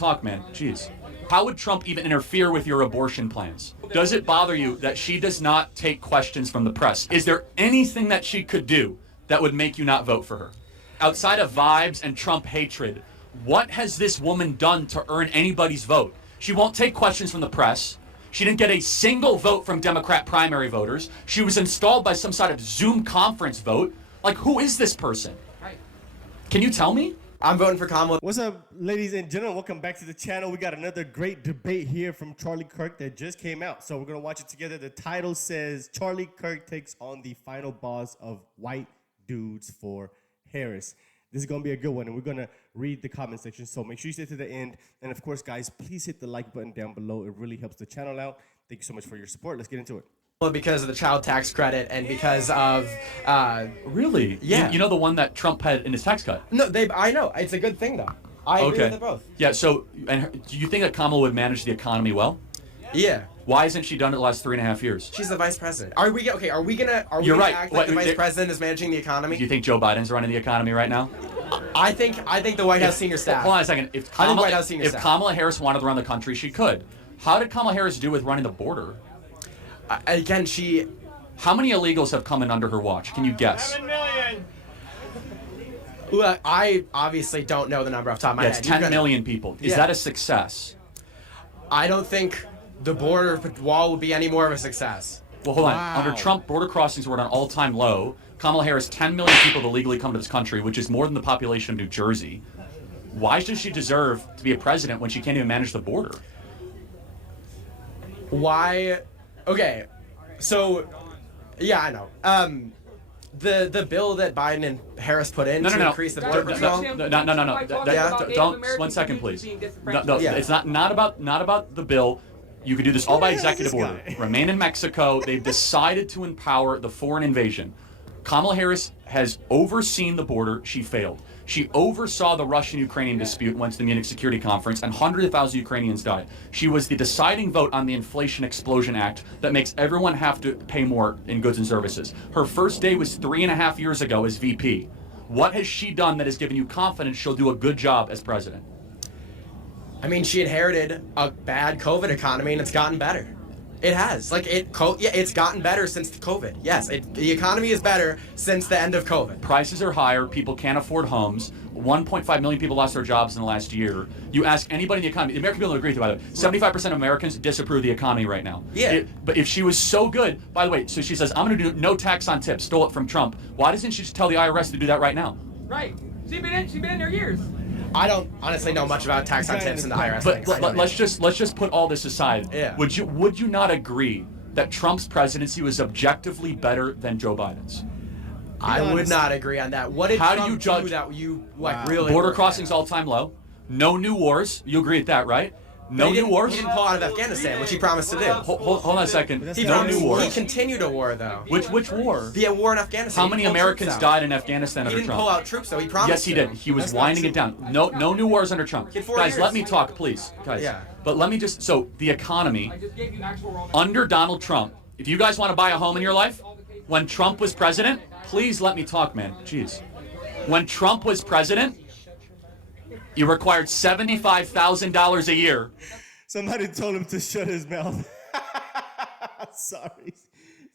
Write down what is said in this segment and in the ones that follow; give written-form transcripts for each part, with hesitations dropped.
Talk, man. Jeez. How would Trump even interfere with your abortion plans? Does it bother you that she does not take questions from the press? Is there anything that she could do that would make you not vote for her? Outside of vibes and Trump hatred, what has this woman done to earn anybody's vote? She won't take questions from the press. She didn't get a single vote from Democrat primary voters. She was installed by some sort of Zoom conference vote. Like, who is this person? Can you tell me? I'm voting for Kamala. What's up, ladies and gentlemen? Welcome back to the channel. We got another great debate here from Charlie Kirk that just came out. So we're going to watch it together. The title says, Charlie Kirk takes on the final boss of white dudes for Harris. This is going to be a good one, and we're going to read the comment section. So make sure you stay to the end. And, of course, guys, please hit the like button down below. It really helps the channel out. Thank you so much for your support. Let's get into it. Because of the child tax credit and because of Really? Yeah. You know the one that Trump had in his tax cut? no, I know it's a good thing though. I agree with it both. Yeah. So, do you think that Kamala would manage the economy well? Yeah. Why hasn't she done it the last 3.5 years? She's the vice president. Are we okay? Are we gonna You're right. act like the vice president is managing the economy? Do you think Joe Biden's running the economy right now? I think the White House senior staff. Hold on a second. If White House senior staff. Kamala Harris wanted to run the country, she could. How did Kamala Harris do with running the border? Again, How many illegals have come in under her watch? Can you guess? 7 million. Well, I obviously don't know the number off the top of my Yeah, it's head. 10 million people. Is that a success? I don't think the border wall would be any more of a success. Well, hold on. Under Trump, border crossings were at an all-time low. Kamala Harris, 10 million people to legally come to this country, which is more than the population of New Jersey. Why does she deserve to be a president when she can't even manage the border? Why? Okay, so yeah, I know. The bill that Biden and Harris put in to increase the border patrol. Don't. 1 second, please. No, it's not about the bill. You could do this all by executive order. Remain in Mexico. They've decided to empower the foreign invasion. Kamala Harris has overseen the border. She failed. She oversaw the Russian-Ukrainian dispute, went to the Munich Security Conference, and hundreds of thousands of Ukrainians died. She was the deciding vote on the Inflation Explosion Act that makes everyone have to pay more in goods and services. Her first day was 3.5 years ago as VP. What has she done that has given you confidence she'll do a good job as president? I mean, she inherited a bad COVID economy, and it's gotten better. It has. It's gotten better since the COVID. Yes, the economy is better since the end of COVID. Prices are higher. People can't afford homes. 1.5 million people lost their jobs in the last year. You ask anybody in the economy, the American people agree with you, by the way. 75% of Americans disapprove of the economy right now. Yeah. But if she was so good, by the way, so she says, I'm going to do no tax on tips, stole it from Trump. Why doesn't she just tell the IRS to do that right now? Right. She's been in there years. I don't honestly know much about tax on tips and the IRS. But let's just put all this aside. Yeah. Would you not agree that Trump's presidency was objectively better than Joe Biden's? I would not agree on that. What did Trump do that you really? Border crossings all-time low. No new wars. You agree with that, right? No new wars. He didn't pull out of Afghanistan, which he promised to do. Hold on a second. No new wars. He continued a war though. Which war? The war in Afghanistan. How many Americans died in Afghanistan under Trump? He didn't pull out troops though. He promised. Yes, he did. He was winding it down. No new wars under Trump. Guys, let me talk, please. Guys. Yeah. But let me just. So the economy under Donald Trump. If you guys want to buy a home in your life, when Trump was president, please let me talk, man. Jeez. When Trump was president, you required $75,000 a year. Somebody told him to shut his mouth. Sorry.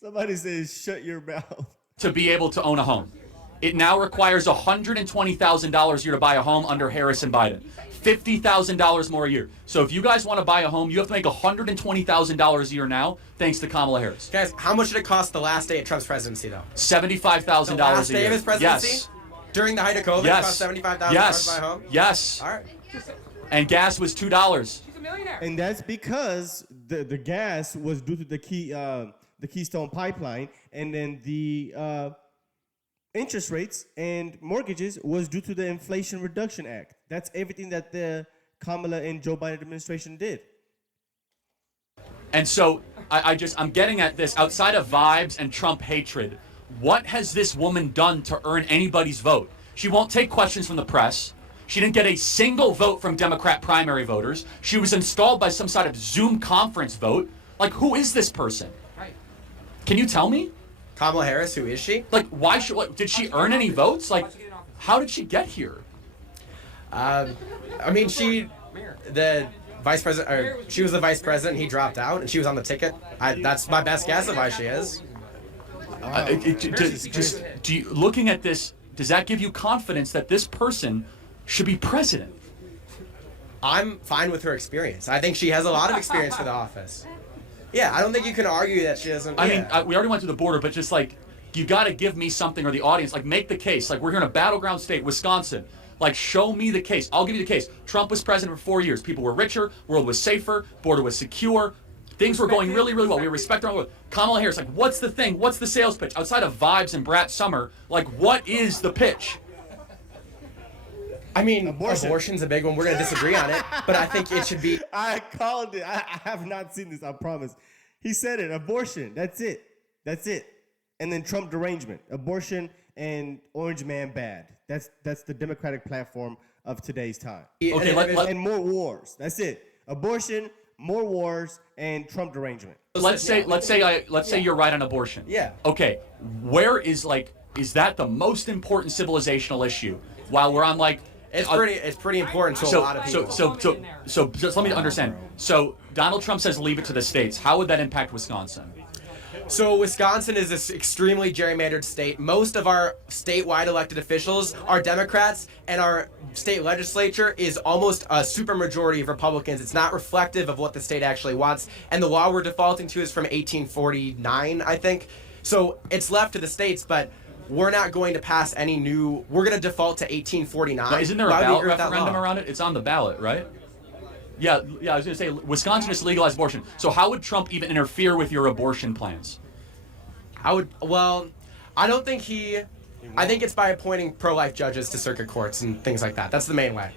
Somebody says shut your mouth. To be able to own a home. It now requires $120,000 a year to buy a home under Harris and Biden. $50,000 more a year. So if you guys want to buy a home, you have to make $120,000 a year now, thanks to Kamala Harris. Guys, how much did it cost the last day of Trump's presidency, though? $75,000 a year. Last day of his presidency? Yes. During the height of COVID, it cost $75,000 to buy a home? Yes. All right. And gas was $2. And that's because the gas was due to the Keystone Pipeline, and then the interest rates and mortgages was due to the Inflation Reduction Act. That's everything that the Kamala and Joe Biden administration did. And so I'm getting at this. Outside of vibes and Trump hatred, what has this woman done to earn anybody's vote? She won't take questions from the press. She didn't get a single vote from Democrat primary voters. She was installed by some sort of Zoom conference vote. Like, who is this person? Right. Can you tell me? Kamala Harris, who is she? Like, did she earn any votes? Like, how did she get here? I mean, she the vice president, or she was the vice president, he dropped out, and she was on the ticket. That's my best guess of why she is. Looking at this, does that give you confidence that this person should be president? I'm fine with her experience. I think she has a lot of experience for the office. Yeah, I don't think you can argue that she doesn't. I mean, we already went through the border, but just like, you got to give me something, or the audience, like, make the case. Like, we're here in a battleground state, Wisconsin. Like, show me the case. I'll give you the case. Trump was president for 4 years. People were richer. World was safer. Border was secure. Things were going really, really well. We respect our Kamala Harris. Like, what's the thing? What's the sales pitch? Outside of vibes and Brat Summer, like, what is the pitch? I mean, abortion's a big one. We're going to disagree on it, but I think it should be. I called it. I have not seen this, I promise. He said it. Abortion. That's it. That's it. And then Trump derangement. Abortion and Orange Man bad. That's the Democratic platform of today's time. Okay, and more wars. That's it. Abortion, more wars, and Trump derangement. Let's say you're right on abortion. Yeah. Okay, where is that the most important civilizational issue? While we're on it's pretty important to a lot of people. So just let me understand. So Donald Trump says leave it to the states. How would that impact Wisconsin? So Wisconsin is this extremely gerrymandered state. Most of our statewide elected officials are Democrats, and our state legislature is almost a supermajority of Republicans. It's not reflective of what the state actually wants. And the law we're defaulting to is from 1849, I think. So it's left to the states, but we're not going to pass any new. We're going to default to 1849. Now, isn't there a ballot referendum around it? It's on the ballot, right? Yeah, I was going to say, Wisconsin has legalized abortion. So how would Trump even interfere with your abortion plans? I don't think I think it's by appointing pro-life judges to circuit courts and things like that. That's the main way.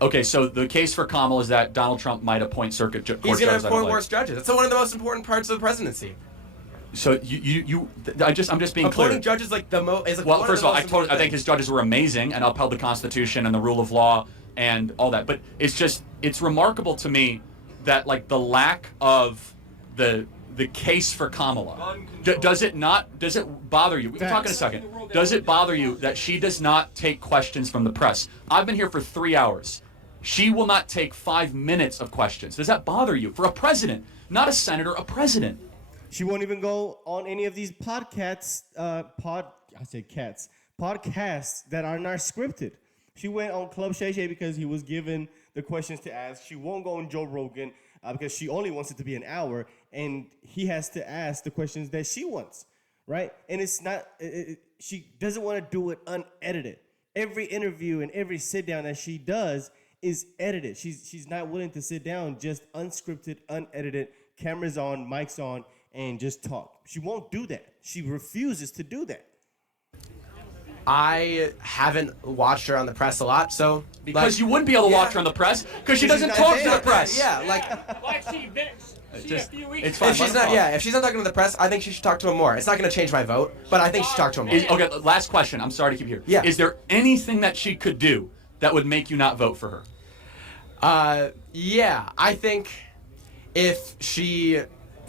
Okay, so the case for Kamala is that Donald Trump might appoint circuit court judges. He's going to appoint worse judges. That's one of the most important parts of the presidency. So I'm just being clear. Appointing judges well, first of all, I think his judges were amazing and upheld the Constitution and the rule of law and all that. But it's remarkable to me that the lack of the case for Kamala. Does it bother you? We can talk in a second. Does it bother you that she does not take questions from the press? I've been here for 3 hours. She will not take 5 minutes of questions. Does that bother you? For a president, not a senator, a president. She won't even go on any of these podcasts that are not scripted. She went on Club Shay Shay because he was given the questions to ask. She won't go on Joe Rogan because she only wants it to be an hour, and he has to ask the questions that she wants, right? And it's not. She doesn't want to do it unedited. Every interview and every sit down that she does is edited. She's not willing to sit down just unscripted, unedited, cameras on, mics on, and just talk. She won't do that. She refuses to do that. I haven't watched her on the press a lot, so because you wouldn't be able to watch her on the press because she doesn't talk to the press. Yeah, it's fine. If she's not talking to the press, I think she should talk to him more. It's not going to change my vote, but I think she should talk to him more. Okay, last question. I'm sorry to keep you here. Yeah. Is there anything that she could do that would make you not vote for her? Yeah, I think if she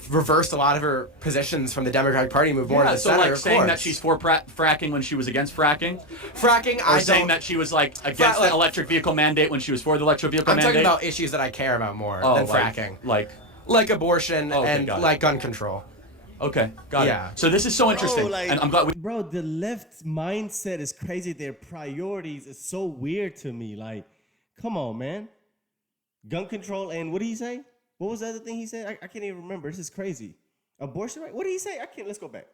reversed a lot of her positions from the Democratic Party, moved more to the center, saying that she's for fracking when she was against fracking? Or saying that she was against the electric vehicle mandate when she was for the electric vehicle mandate? I'm talking about issues that I care about more than fracking. Like abortion and gun control. Okay, got it. So this is so interesting, and I'm glad Bro, the left mindset is crazy. Their priorities is so weird to me. Come on, man. Gun control and what did he say? What was the other thing he said? I can't even remember. This is crazy. Abortion, right? What did he say? Let's go back.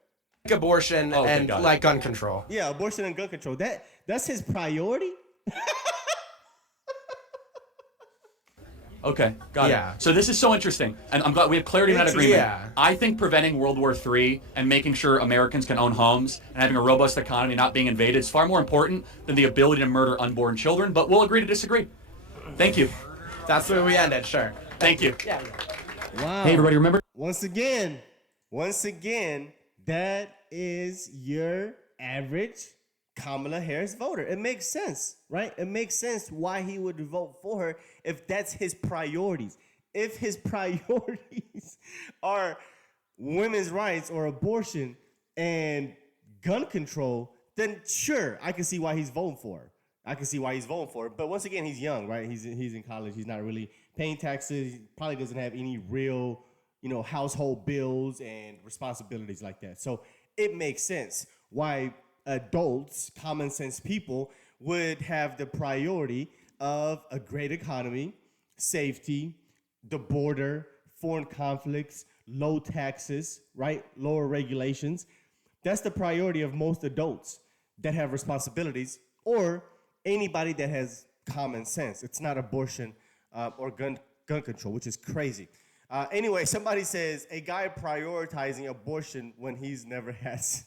Abortion and gun control. Yeah, abortion and gun control. That's his priority? Okay, got it. So this is so interesting, and I'm glad we have clarity in that agreement. Yeah. I think preventing World War III and making sure Americans can own homes and having a robust economy not being invaded is far more important than the ability to murder unborn children, but we'll agree to disagree. Thank you. That's where we ended, sure. Thank you. Yeah. Wow. Hey, everybody, remember? Once again, that is your average Kamala Harris voter. It makes sense, right? It makes sense why he would vote for her if that's his priorities. If his priorities are women's rights or abortion and gun control, then sure, I can see why he's voting for her. I can see why he's voting for it. But once again, he's young, right? He's in college. He's not really paying taxes. He probably doesn't have any real, household bills and responsibilities like that. So it makes sense why adults, common sense people, would have the priority of a great economy, safety, the border, foreign conflicts, low taxes, right? Lower regulations. That's the priority of most adults that have responsibilities, or anybody that has common sense. It's not abortion or gun control, which is crazy. Anyway, somebody says, a guy prioritizing abortion when he's never had sex.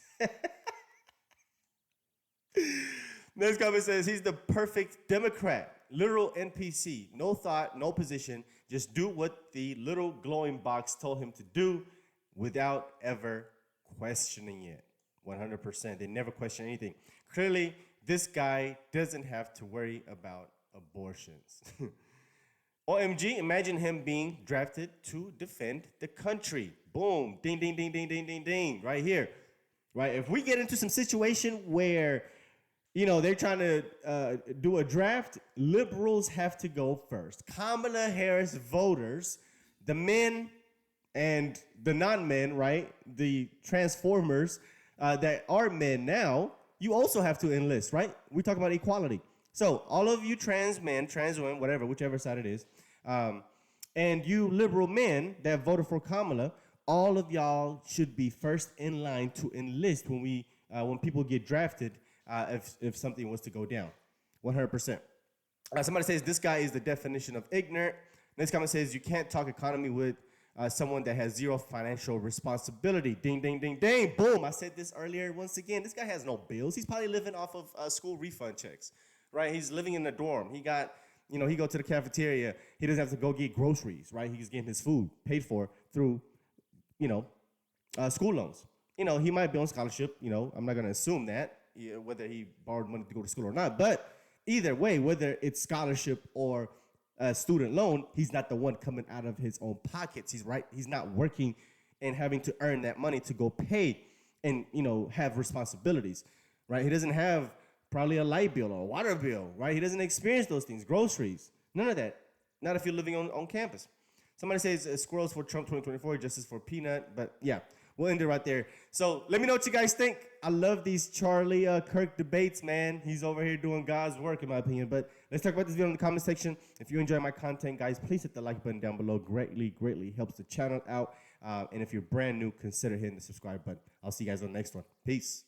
Next comment says, he's the perfect Democrat. Literal NPC. No thought, no position. Just do what the little glowing box told him to do without ever questioning it. 100%. They never question anything. Clearly, this guy doesn't have to worry about abortions. OMG, imagine him being drafted to defend the country. Boom. Ding, ding, ding, ding, ding, ding, ding. Right here. Right? If we get into some situation where, they're trying to do a draft, liberals have to go first. Kamala Harris voters, the men and the non-men, right? The transformers that are men now, you also have to enlist, right? We talk about equality. So all of you trans men, trans women, whatever, whichever side it is, and you liberal men that voted for Kamala, all of y'all should be first in line to enlist when people get drafted if something was to go down. 100%. Somebody says this guy is the definition of ignorant. Next comment says you can't talk economy with someone that has zero financial responsibility. Ding, ding, ding, ding. Boom. I said this earlier. Once again, this guy has no bills. He's probably living off of school refund checks, right? He's living in a dorm. He got, he go to the cafeteria. He doesn't have to go get groceries, right? He's getting his food paid for through, school loans. He might be on scholarship. I'm not going to assume that, whether he borrowed money to go to school or not. But either way, whether it's scholarship or a student loan, he's not the one coming out of his own pockets. He's not working and having to earn that money to go pay and, have responsibilities, right? He doesn't have probably a light bill or a water bill, right? He doesn't experience those things, groceries, none of that. Not if you're living on campus. Somebody says squirrels for Trump 2024, justice for Peanut, but yeah, we'll end it right there. So let me know what you guys think. I love these Charlie Kirk debates, man. He's over here doing God's work, in my opinion. But let's talk about this video in the comment section. If you enjoy my content, guys, please hit the like button down below. Greatly, greatly helps the channel out. And if you're brand new, consider hitting the subscribe button. I'll see you guys on the next one. Peace.